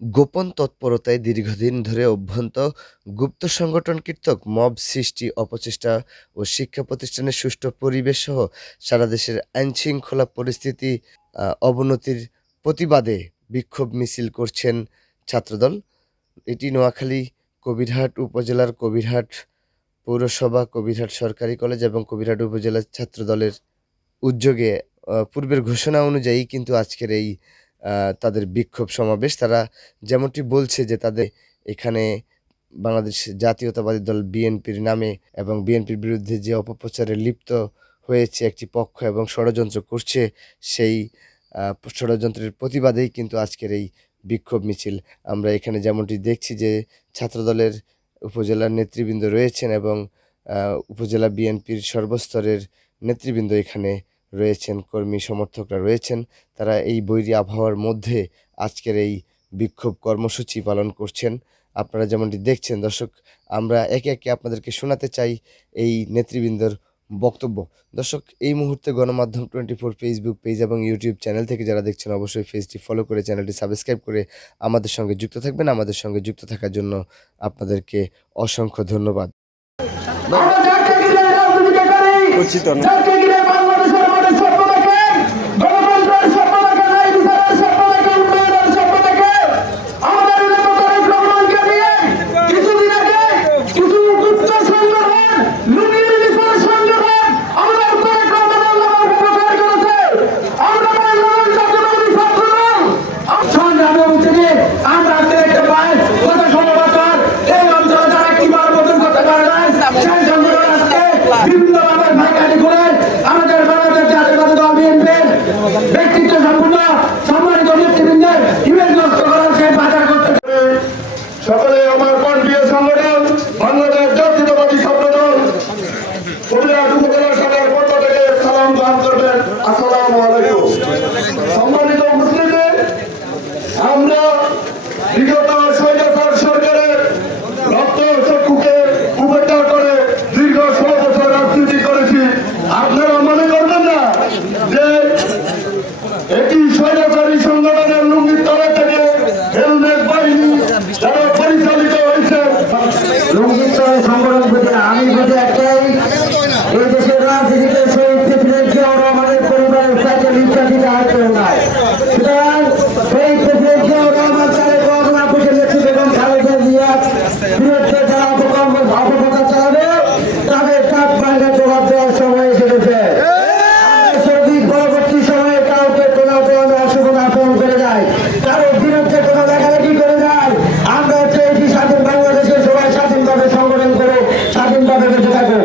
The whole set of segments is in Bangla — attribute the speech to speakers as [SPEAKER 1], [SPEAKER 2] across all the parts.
[SPEAKER 1] গোপন তৎপরতায় দীর্ঘদিন ধরে অভ্যন্ত গুপ্ত সংগঠন কীর্তক, মব, সৃষ্টি, অপচেষ্টা ও শিক্ষা প্রতিষ্ঠানের সুষ্ঠু পরিবেশসহ সারা দেশের আইনশৃঙ্খলা পরিস্থিতি অবনতির প্রতিবাদে বিক্ষোভ মিছিল করছেন ছাত্রদল। এটি নোয়াখালী, কবিরহাট উপজেলার কবিরহাট পৌরসভা, কবিরহাট সরকারি কলেজ এবং কবিরহাট উপজেলা ছাত্রদলের উদ্যোগে পূর্বের ঘোষণা অনুযায়ী কিন্তু আজকের এই তাদের বিক্ষোভ সমাবেশ। তারা যেমনটি বলছে যে তাদের এখানে বাংলাদেশ জাতীয়তাবাদী দল বিএনপির নামে এবং বিএনপির বিরুদ্ধে যে অপপ্রচারে লিপ্ত হয়েছে একটি পক্ষ এবং ষড়যন্ত্র করছে, সেই ষড়যন্ত্রের প্রতিবাদেই কিন্তু আজকের এই বিক্ষোভ মিছিল। আমরা এখানে যেমনটি দেখছি যে ছাত্রদলের উপজেলার নেতৃবৃন্দ রয়েছেন এবং উপজেলা বিএনপির সর্বস্তরের নেতৃবৃন্দ এখানে রয়েছেন কর্মী সমর্থকরা রয়েছেন। তারা এই বৈরী আবহাওয়ার মধ্যে আজকের এই বিক্ষোভ কর্মসূচি পালন করছেন। আপনারা যেমনটি দেখছেন দর্শক আমরা একে একে আপনাদেরকে শোনাতে চাই এই নেতৃবৃন্দর বক্তব্য। দর্শক এই মুহূর্তে গণমাধ্যম টোয়েন্টি ফোর ফেসবুক পেজ এবং ইউটিউব চ্যানেল থেকে যারা দেখছেন অবশ্যই পেজটি ফলো করে চ্যানেলটি সাবস্ক্রাইব করে আমাদের সঙ্গে যুক্ত থাকবেন। আমাদের সঙ্গে যুক্ত থাকার জন্য আপনাদেরকে অসংখ্য ধন্যবাদ।
[SPEAKER 2] দান করবেন। থাকো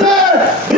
[SPEAKER 2] there.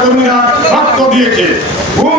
[SPEAKER 2] নেতা
[SPEAKER 3] কর্মীরা দিয়েছে। ঘুম